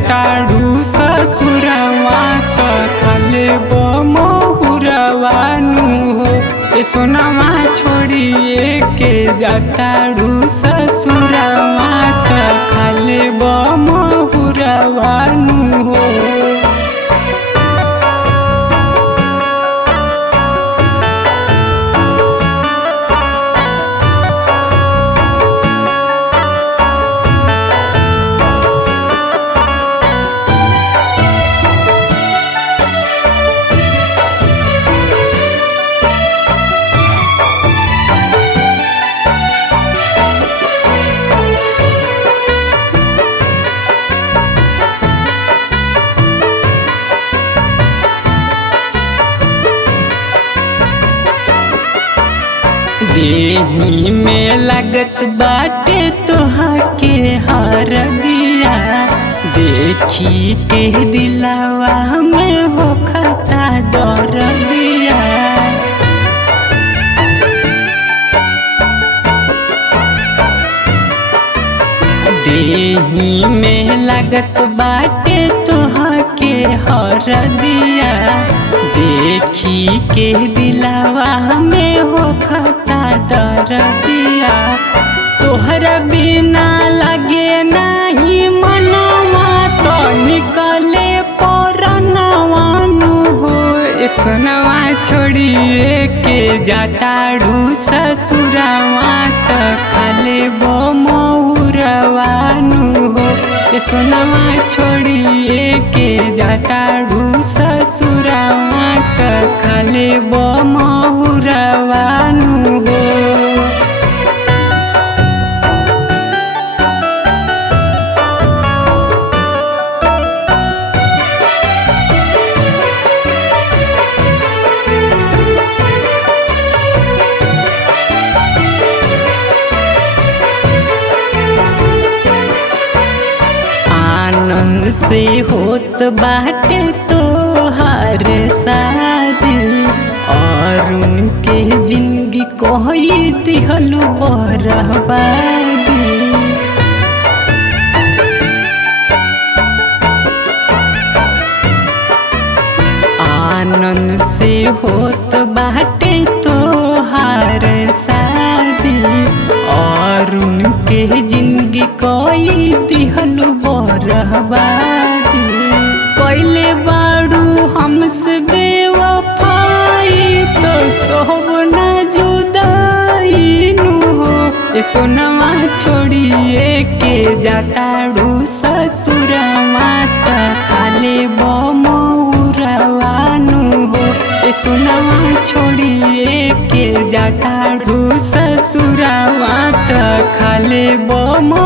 जाताड़ू ससुरवा त खाले बहुरवानु हो। ए सोनामा छोड़िए के जाताड़ू ससुरवा त खाले बहुरवानु हो। देही में लागत बाटे तोहा के हर दिया, देखी के दिलावा में हो खाता दर दिया। देही में लागत बाटे तोहा के हर दिया, देखी के दिलावा में हो खाता दर दिया। तोहरा बिना लगे नहीं मनवा तो निकले परनवानु हो। ए सोनवा छोड़िए के जाताड़ू ससुरवा त खाले बहुरवानु हो। ए सोनवा छोड़िए के जाताड़ू ससुरवा त खाले बहुरवानु हो। आनंद से होत बाटे तोहार शादी, और उनके जिंदगी कोई दिहलु बर्बादी। आनंद से होत बाटे तोहार शादी, और उनके जिंदगी कोई दिहलु बर्बादी। पहले बाड़ू हमसे बेवफाई तो सोहब न जुदाई नु हो। ए सोनवा छोड़िए के जाताड़ू ससुरवा त खाले बहुरवानु हो। ए सोनवा छोड़िए के जाताड़ू ससुरवा त खाले बहु